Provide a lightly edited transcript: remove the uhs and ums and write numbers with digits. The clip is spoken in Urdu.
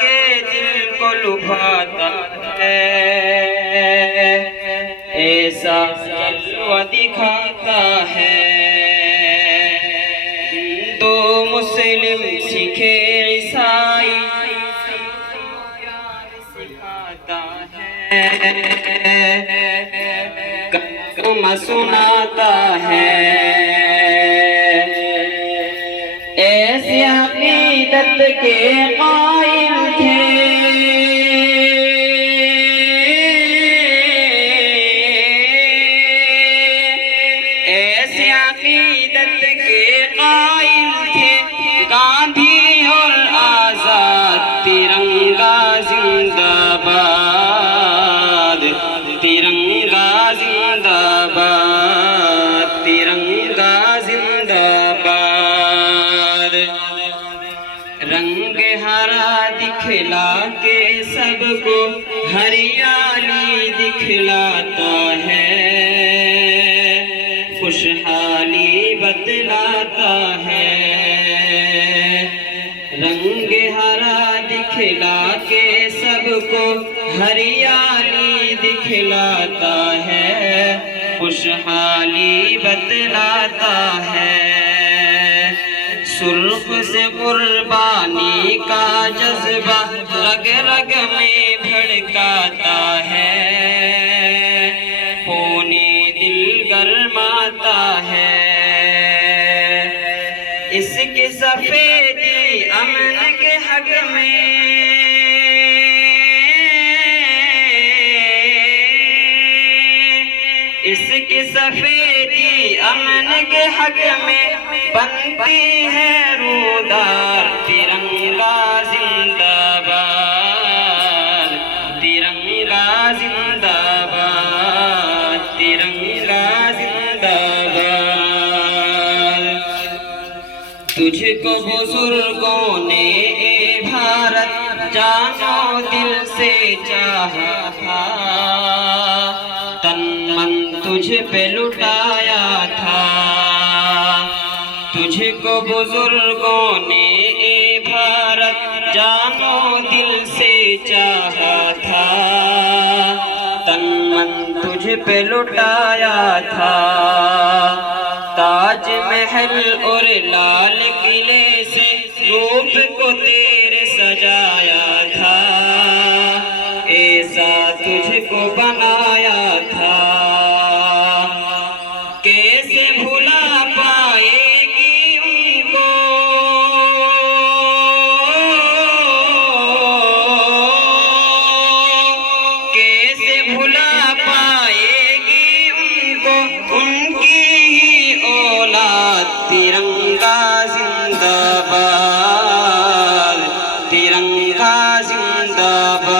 کے دل کو لبھاتا ہے، ایسا جلوہ دکھاتا ہے۔ ہندو مسلم سکھ عیسائی سکھاتا ہے، کلمہ سناتا ہے، ایسی عقیدت کے قائل تھے، ایسی عقیدت کے قائل تھے، گاندھی اور آزاد، ترنگا زندہ باد، ترنگا زندہ باد، ترنگا زندہ باد۔ رنگ ہرا دکھلا کے سب کو ہریالی دکھلاتا ہے، خوشحالی بتلاتا ہے۔ رنگ ہرا دکھلا کے سب کو ہریالی دکھلاتا ہے، خوشحالی بتلاتا ہے۔ سرخ سے قربانی کا جذبہ رگ رگ میں بھڑکاتا ہے، خونِ دل گرماتا ہے۔ اس کی سفیدی امن کے حق میں، اس کی سفیدی امن کے حق میں بنتی ہے رودار، ترنگا زندہ باد، ترنگا زندہ باد، ترنگا زندہ باد۔ تجھ کو بزرگوں نے اے بھارت جان و دل سے چاہا تھا، تن من تجھ پہ لٹایا تھا، تجھ کو بزرگوں نے اے بھارت جان و دل سے چاہا تھا، تن من تجھ پہ لٹایا تھا۔ تاج محل اور لال قلعے سے روپ کو تیرے سجایا تھا، ایسا تجھ کو بنایا تھا، کیسے بھلا پائے گی ان کو، کیسے بھلا پائے گی ان کو ان کی ہی اولاد، ترنگا زندہ باد، ترنگا زندہ باد۔